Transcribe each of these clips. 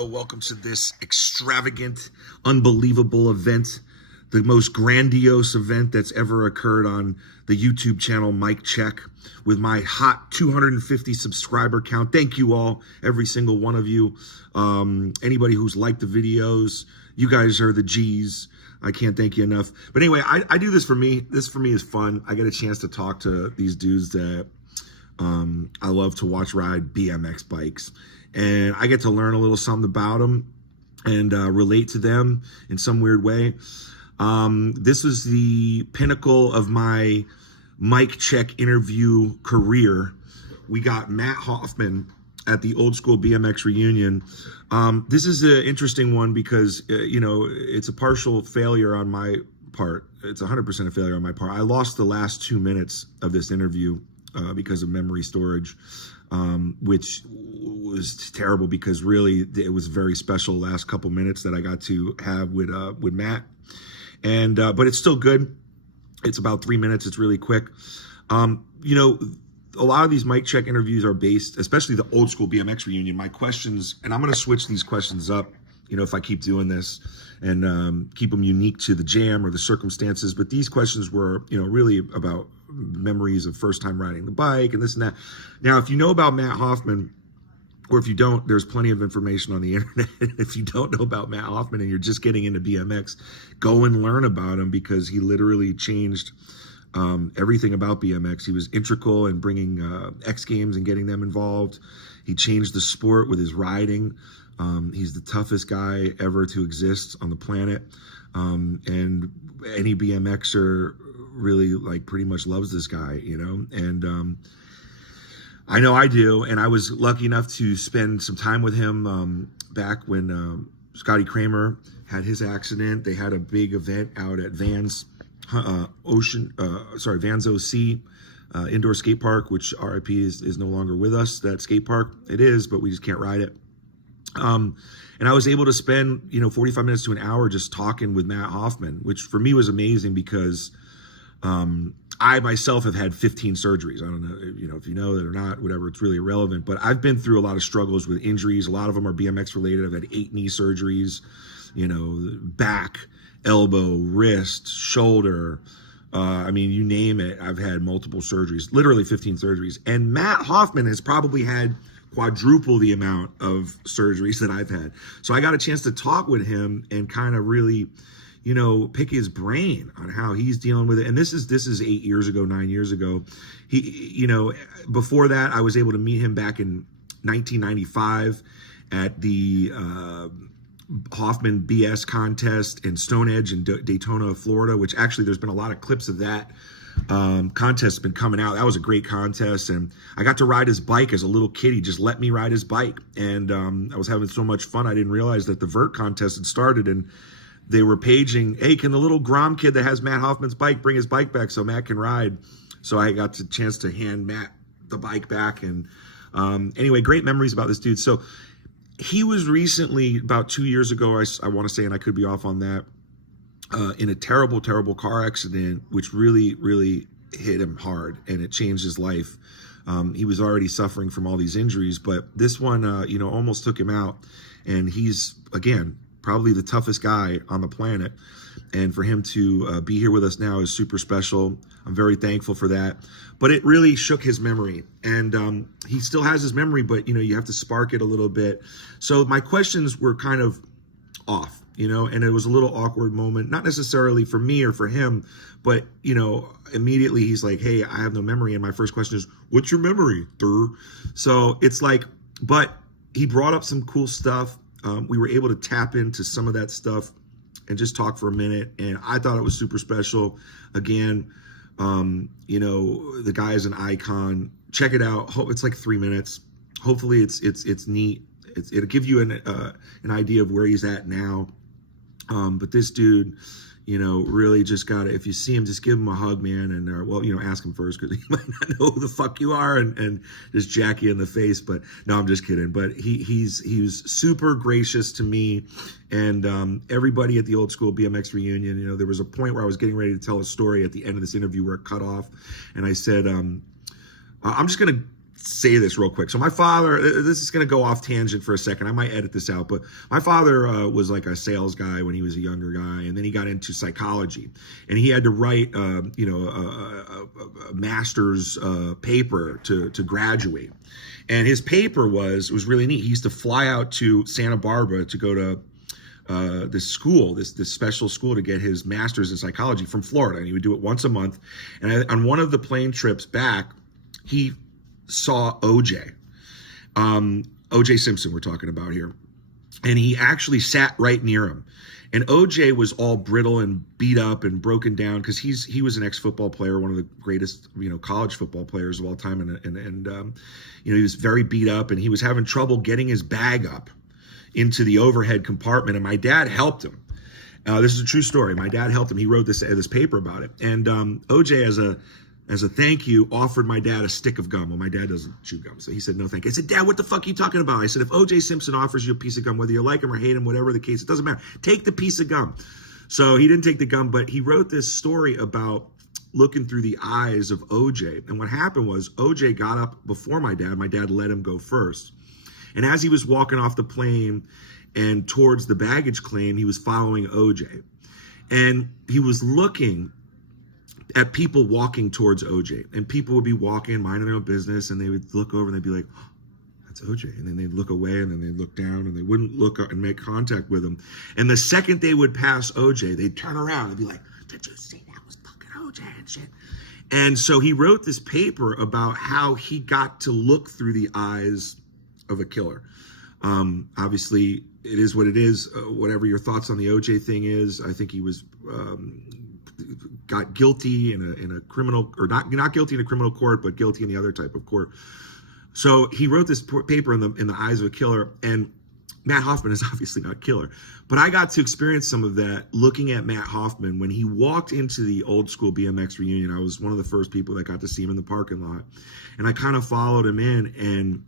yo, welcome to this extravagant, unbelievable event, the most grandiose event that's ever occurred on the YouTube channel Mike Check, with my hot 250 subscriber count. Thank you all, every single one of you. Anybody who's liked the videos, you guys are the G's. I can't thank you enough. But anyway, I do this for me. This for me is fun. I get a chance to talk to these dudes that I love to watch ride BMX bikes. And I get to learn a little something about them and relate to them in some weird way. This was the pinnacle of my Mike Check interview career. We got Matt Hoffman at the Old School BMX reunion. This is an interesting one because, it's a partial failure on my part. It's 100% a failure on my part. I lost the last 2 minutes of this interview because of memory storage, which was terrible because really it was very special last couple minutes that I got to have with Matt. And but it's still good. It's about 3 minutes. It's really quick. A lot of these Mike Check interviews are based, especially the Old School BMX reunion. My questions, and I'm going to switch these questions up, if I keep doing this, and keep them unique to the jam or the circumstances. But these questions were, really about memories of first time riding the bike and this and that. Now, if you know about Matt Hoffman, or if you don't, there's plenty of information on the internet. If you don't know about Matt Hoffman and you're just getting into BMX, go and learn about him, because he literally changed everything about BMX. He was integral in bringing X Games and getting them involved. He changed the sport with his riding. He's the toughest guy ever to exist on the planet. And any BMXer really pretty much loves this guy, and I know I do. And I was lucky enough to spend some time with him back when Scotty Kramer had his accident. They had a big event out at Vans Vans OC indoor skate park, which RIP is no longer with us. That skate park, it is, but we just can't ride it. And I was able to spend 45 minutes to an hour just talking with Matt Hoffman, which for me was amazing because I myself have had 15 surgeries. I don't know, if you know that or not, whatever, it's really irrelevant. But I've been through a lot of struggles with injuries. A lot of them are BMX related. I've had 8 knee surgeries, back, elbow, wrist, shoulder. You name it. I've had multiple surgeries, literally 15 surgeries. And Matt Hoffman has probably had quadruple the amount of surgeries that I've had. So I got a chance to talk with him and kind of really, pick his brain on how he's dealing with it. And this is 8 years ago, 9 years ago. He, before that, I was able to meet him back in 1995 at the Hoffman BS contest in Stone Edge in Daytona, Florida, which actually there's been a lot of clips of that contest been coming out. That was a great contest, and I got to ride his bike as a little kid. He just let me ride his bike, and I was having so much fun. I didn't realize that the vert contest had started, and they were paging, hey, can the little Grom kid that has Matt Hoffman's bike bring his bike back so Matt can ride? So I got the chance to hand Matt the bike back, and anyway, great memories about this dude. So he was recently, about 2 years ago, I want to say, and I could be off on that, in a terrible, terrible car accident, which really, really hit him hard, and it changed his life. He was already suffering from all these injuries, but this one, almost took him out. And he's, again, probably the toughest guy on the planet. And for him to be here with us now is super special. I'm very thankful for that. But it really shook his memory. And he still has his memory, but, you have to spark it a little bit. So my questions were kind of off. And it was a little awkward moment, not necessarily for me or for him, but, immediately he's like, hey, I have no memory. And my first question is, what's your memory? So it's but he brought up some cool stuff. We were able to tap into some of that stuff and just talk for a minute. And I thought it was super special. Again, the guy is an icon. Check it out. It's 3 minutes. Hopefully it's neat. It'll give you an idea of where he's at now. But this dude, really just gotta, if you see him, just give him a hug, man. And, ask him first, because he might not know who the fuck you are and just jack you in the face. But no, I'm just kidding. But he was super gracious to me and everybody at the Old School BMX reunion. There was a point where I was getting ready to tell a story at the end of this interview where it cut off. And I said, I'm just going to say this real quick. So my father, this is going to go off tangent for a second. I might edit this out, but my father was like a sales guy when he was a younger guy, and then he got into psychology, and he had to write, a master's paper to graduate. And his paper was really neat. He used to fly out to Santa Barbara to go to this school, this special school, to get his master's in psychology from Florida, and he would do it once a month. And on one of the plane trips back, he saw OJ, OJ Simpson, we're talking about here, and he actually sat right near him. And OJ was all brittle and beat up and broken down because he was an ex-football player, one of the greatest college football players of all time, and he was very beat up, and he was having trouble getting his bag up into the overhead compartment, and my dad helped him. This is a true story. My dad helped him. He wrote this paper about it, and OJ, as a thank you, offered my dad a stick of gum. Well, my dad doesn't chew gum, so he said no thank you. I said, Dad, what the fuck are you talking about? I said, if OJ Simpson offers you a piece of gum, whether you like him or hate him, whatever the case, it doesn't matter. Take the piece of gum. So he didn't take the gum, but he wrote this story about looking through the eyes of OJ. And what happened was OJ got up before my dad. My dad let him go first. And as he was walking off the plane and towards the baggage claim, he was following OJ. And he was looking at people walking towards OJ. And people would be walking, minding their own business, and they would look over and they'd be like, oh, that's OJ. And then they'd look away, and then they'd look down, and they wouldn't look up and make contact with him. And the second they would pass OJ, they'd turn around and be like, did you see that was fucking OJ and shit? And so he wrote this paper about how he got to look through the eyes of a killer. Obviously, it is what it is. Whatever your thoughts on the OJ thing is, I think he was got guilty in a criminal, or not guilty in a criminal court, but guilty in the other type of court. So he wrote this paper in the eyes of a killer, and Matt Hoffman is obviously not a killer, but I got to experience some of that looking at Matt Hoffman when he walked into the old school BMX reunion. I was one of the first people that got to see him in the parking lot, and I kind of followed him in, and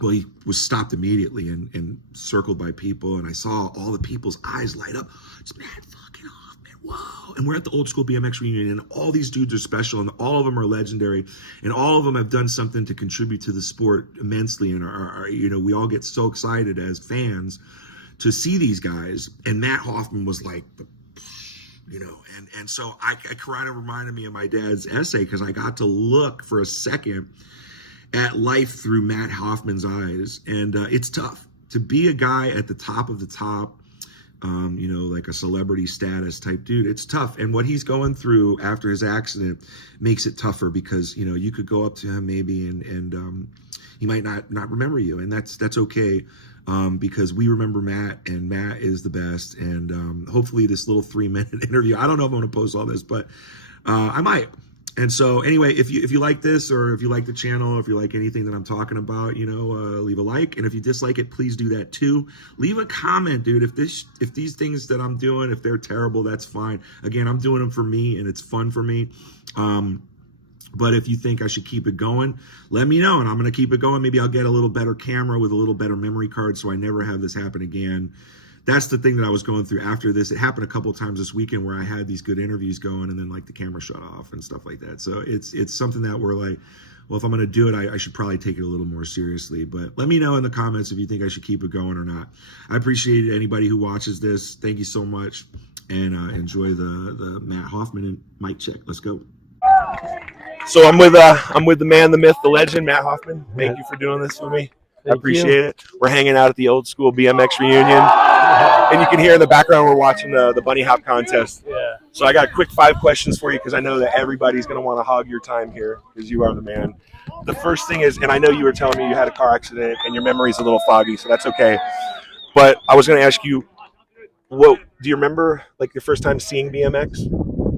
well, he was stopped immediately and circled by people, and I saw all the people's eyes light up. It's Matt fucking Hoffman, whoa! And we're at the old school BMX reunion, and all these dudes are special, and all of them are legendary, and all of them have done something to contribute to the sport immensely, and are we all get so excited as fans to see these guys. And Matt Hoffman was like, and so I kind of reminded me of my dad's essay, because I got to look for a second at life through Matt Hoffman's eyes. And it's tough to be a guy at the top of the top, like a celebrity status type dude. It's tough. And what he's going through after his accident makes it tougher, because, you could go up to him maybe and he might not remember you. And that's okay, because we remember Matt, and Matt is the best. And hopefully this little 3-minute interview, I don't know if I'm going to post all this, but I might. And so anyway, if you like this, or if you like the channel, if you like anything that I'm talking about, leave a like. And if you dislike it, please do that too. Leave a comment, dude. If these things that I'm doing, if they're terrible, that's fine. Again, I'm doing them for me, and it's fun for me. But if you think I should keep it going, let me know, and I'm going to keep it going. Maybe I'll get a little better camera with a little better memory card, so I never have this happen again. That's the thing that I was going through after this. It happened a couple of times this weekend where I had these good interviews going, and then like the camera shut off and stuff like that. So it's something that we're like, well, if I'm going to do it, I should probably take it a little more seriously. But let me know in the comments if you think I should keep it going or not. I appreciate anybody who watches this. Thank you so much, and enjoy the Matt Hoffman and Mike Check. Let's go. So I'm with the man, the myth, the legend, Matt Hoffman. Thank you for doing this for me. I appreciate it. We're hanging out at the old school BMX reunion, and you can hear in the background we're watching the bunny hop contest. Yeah. So I got a quick 5 questions for you, because I know that everybody's going to want to hog your time here, because you are the man. The first thing is, and I know you were telling me you had a car accident and your memory's a little foggy, so that's okay. But I was going to ask you, do you remember like your first time seeing BMX?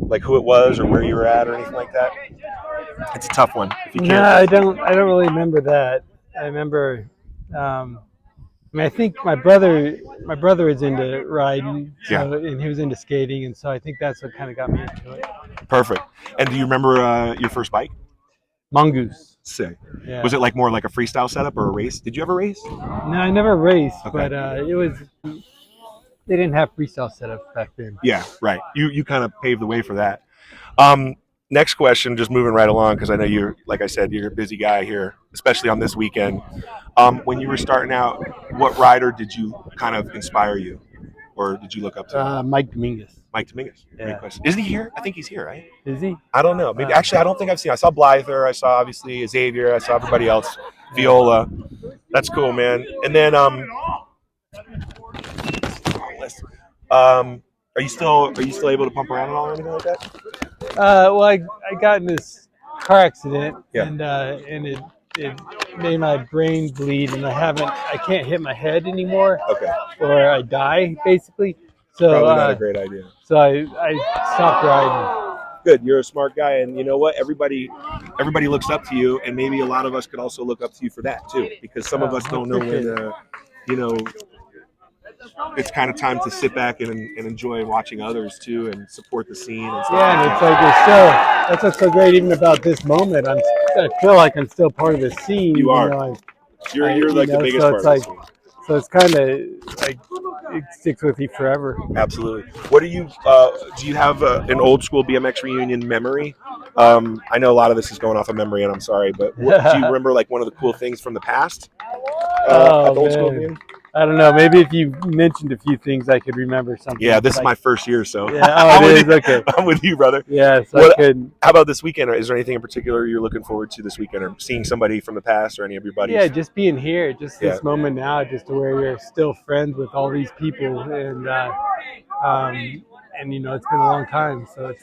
Like who it was or where you were at or anything like that? It's a tough one. If you can't. No, I don't really remember that. I remember. I think my brother was into riding, and he was into skating, and so I think that's what kind of got me into it. Perfect. And do you remember your first bike? Mongoose. Sick. Yeah. Was it like more like a freestyle setup or a race? Did you ever race? No, I never raced, okay. But it was. They didn't have freestyle setups back then. Yeah, right. You kind of paved the way for that. next question, just moving right along, because I know you're, like I said, you're a busy guy here, especially on this weekend. When you were starting out, what rider did you kind of inspire you, or did you look up to? Mike Dominguez. Mike Dominguez. Great Yeah. question. Isn't he here? I think he's here, right? Is he? I don't know. Maybe actually, I don't think I've seen. I saw Blyther. I saw obviously Xavier. I saw everybody else. Viola. That's cool, man. And then are you still able to pump around at all or anything like that? Well, I got in this car accident, Yeah. and it made my brain bleed, and I can't hit my head anymore, Okay. or I die basically. So Probably not a great idea. So I stopped riding. Good. You're a smart guy, and you know what? Everybody looks up to you, and maybe a lot of us could also look up to you for that too, because some of us don't know when, it's kind of time to sit back and enjoy watching others too, and support the scene. And stuff Yeah, and it's like that's what's so great even about this moment. I feel like I'm still part of the scene. You are. You're like the biggest part of the scene. So it's kind of like it sticks with you forever. Absolutely. What do you have an old school BMX reunion memory? I know a lot of this is going off of memory, and I'm sorry, but do you remember like one of the cool things from the past? At the old school reunion? I don't know. Maybe if you mentioned a few things, I could remember something. Yeah, this is my first year, so yeah. Oh, it is okay. I'm with you, brother. Yeah, so I couldn't. How about this weekend? Is there anything in particular you're looking forward to this weekend, or seeing somebody from the past, or any of your buddies? Yeah, just being here, just this moment now, just to where you're still friends with all these people, and it's been a long time, so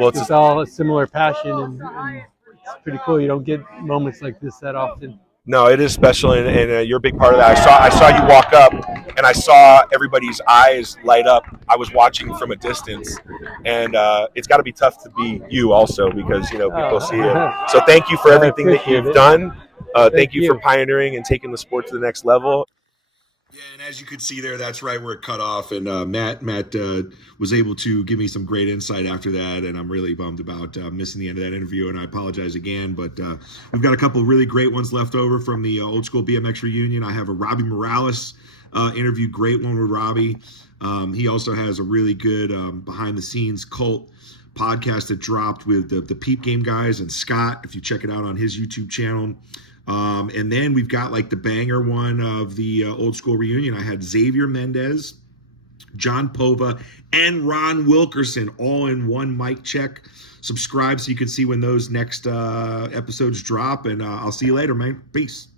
it's all a similar passion, and it's pretty cool. You don't get moments like this that often. No, it is special, and you're a big part of that. I saw you walk up, and I saw everybody's eyes light up. I was watching from a distance, and it's got to be tough to be you also, because people see it. So thank you for everything that you've done. Thank you for pioneering and taking the sport to the next level. Yeah, and as you could see there, that's right where it cut off. And Matt was able to give me some great insight after that, and I'm really bummed about missing the end of that interview, and I apologize again. But we've got a couple of really great ones left over from the old school BMX reunion. I have a Robbie Morales interview, great one with Robbie. He also has a really good behind-the-scenes cult podcast that dropped with the Peep Game guys and Scott, if you check it out on his YouTube channel. And then we've got like the banger one of the old school reunion. I had Xavier Mendez, John Pova, and Ron Wilkerson all in one Mike Check. Subscribe so you can see when those next episodes drop. And I'll see you later, man. Peace.